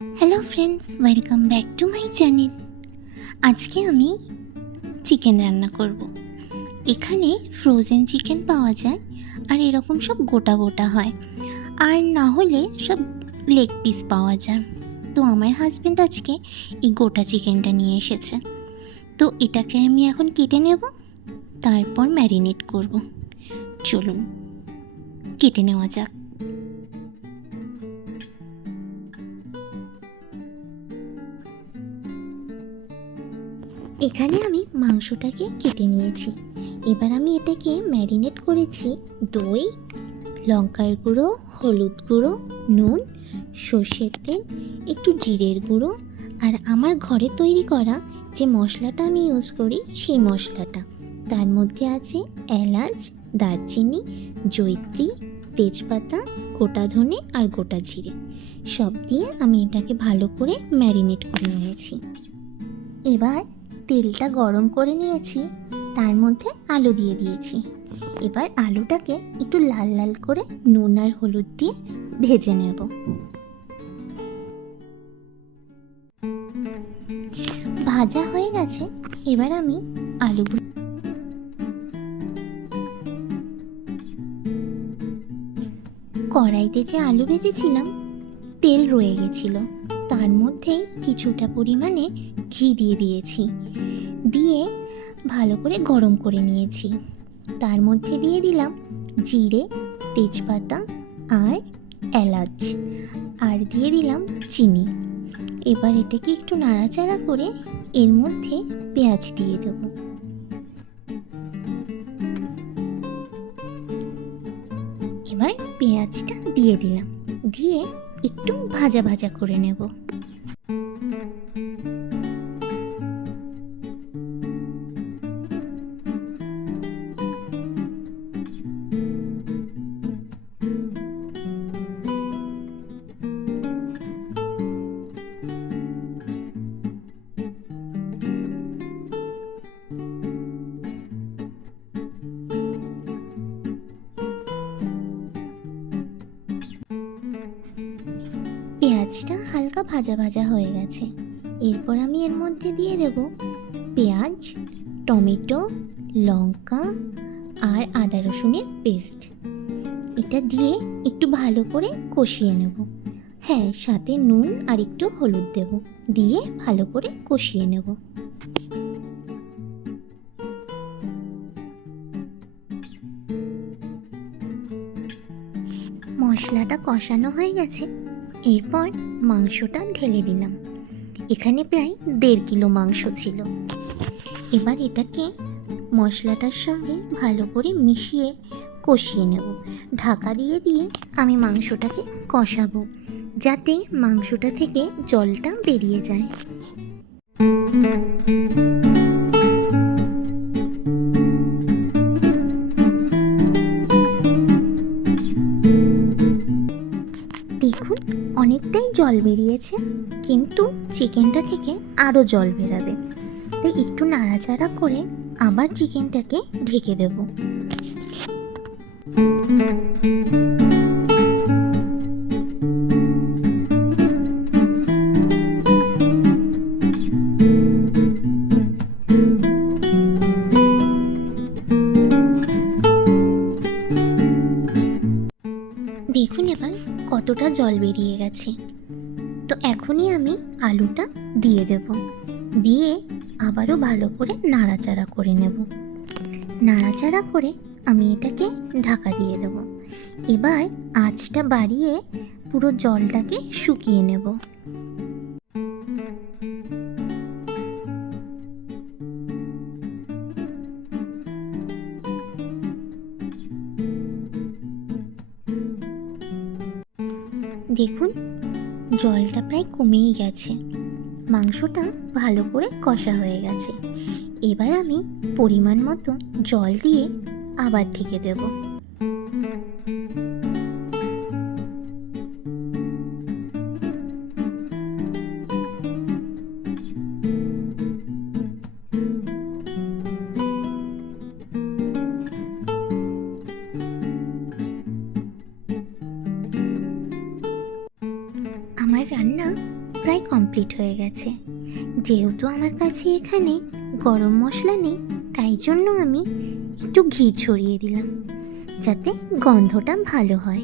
Hello friends, welcome back to my channel. আজকে আমি chicken রান্না করব। এখানে ফ্রোজেন চিকেন পাওয়া যায়, আর এরকম সব গোটা গোটা হয়, আর না হলে সব লেগ পিস পাওয়া যায়। তো আমার হাজব্যান্ড আজকে এই গোটা চিকেনটা নিয়ে এসেছে। তো এটাকে আমি এখন কেটে নেব, তারপর ম্যারিনেট করব। চলুন কেটে নেওয়া যাক। এখানে আমি মাংসটাকে কেটে নিয়েছি। এবার আমি এটাকে ম্যারিনেট করেছি দই, লঙ্কার গুঁড়ো, হলুদ গুঁড়ো, নুন, সর্ষের তেল, একটু জিরের গুঁড়ো, আর আমার ঘরে তৈরি করা যে মশলাটা আমি ইউজ করি সেই মশলাটা। তার মধ্যে আছে এলাচ, দারচিনি, জয়িত্রী, তেজপাতা, গোটা ধনে আর গোটা জিরে। সব দিয়ে আমি এটাকে ভালো করে ম্যারিনেট করে নিয়েছি। এবার তেলটা গরম করে নিয়েছি, তার মধ্যে আলু দিয়ে দিয়েছি। এবার আলুটাকে একটু লাল লাল করে নুন আর হলুদ দিয়ে ভেজে নেব। ভাজা হয়ে গেছে। এবার আমি আলুগুলো কড়াইতে যে আলু ভেজেছিলাম তেল রয়ে গেছিল, তার মধ্যেই কিছুটা পরিমাণে ঘি দিয়ে দিয়েছি, দিয়ে ভালো করে গরম করে নিয়েছি। তার মধ্যে দিয়ে দিলাম জিরে, তেজপাতা আর এলাচ, আর দিয়ে দিলাম চিনি। এবার এটাকে একটু নাড়াচাড়া করে এর মধ্যে পেঁয়াজ দিয়ে দেব। এবার পেঁয়াজটা দিয়ে দিলাম, দিয়ে একটু ভাজা ভাজা করে নেব। পেঁয়াজটা হালকা ভাজা ভাজা হয়ে গেছে। এরপর আমি এর মধ্যে দিয়ে দেব পেঁয়াজ, টমেটো, লঙ্কা আর আদা রসুনের পেস্ট। এটা দিয়ে একটু ভালো করে কষিয়ে নেব। হ্যাঁ, সাথে নুন আর একটু হলুদ দেব, দিয়ে ভালো করে কষিয়ে নেব। মশলাটা কষানো হয়ে গেছে। এরপর মাংসটা ঢেলে দিলাম। এখানে প্রায় 1.5 কিলো মাংস ছিল। এবার এটাকে মশলাটার সঙ্গে ভালো করে মিশিয়ে কষিয়ে নেব। ঢাকা দিয়ে দিয়ে আমি মাংসটাকে কষাবো, যাতে মাংসটা থেকে জলটা বেরিয়ে যায়। দেখুন, অনেকটাই জল বেরিয়েছে, কিন্তু চিকেনটা থেকে আরও জল বেরাবে। তাই একটু নাড়াচাড়া করে আবার চিকেনটাকে ঢেকে দেব। দেখুন এবার কতটা জল বেরিয়ে গেছে। তো এখনই আমি আলুটা দিয়ে দেব, দিয়ে আবারও ভালো করে নাড়াচাড়া করে নেব। নাড়াচাড়া করে আমি এটাকে ঢাকা দিয়ে দেব। এবার আঁচটা বাড়িয়ে পুরো জলটাকে শুকিয়ে নেব। দেখুন, জলটা প্রায় কমেই গেছে, মাংসটা ভালো করে কষা হয়ে গেছে। এবার আমি পরিমাণ মতো জল দিয়ে আবার ঢেকে দেব। আমার রান্না প্রায় কমপ্লিট হয়ে গেছে। যেহেতু আমার কাছে এখানে গরম মশলা নেই, তাই জন্য আমি একটু ঘি ছড়িয়ে দিলাম যাতে গন্ধটা ভালো হয়।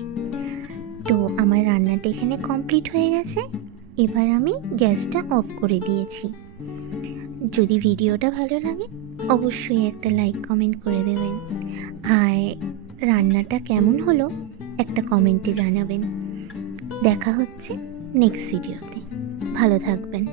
তো আমার রান্নাটা এখানে কমপ্লিট হয়ে গেছে। এবার আমি গ্যাসটা অফ করে দিয়েছি। যদি ভিডিওটা ভালো লাগে অবশ্যই একটা লাইক কমেন্ট করে দেবেন, আর রান্নাটা কেমন হলো একটা কমেন্টে জানাবেন। দেখা হচ্ছে নেক্সট ভিডিওতে। ভালো থাকবেন।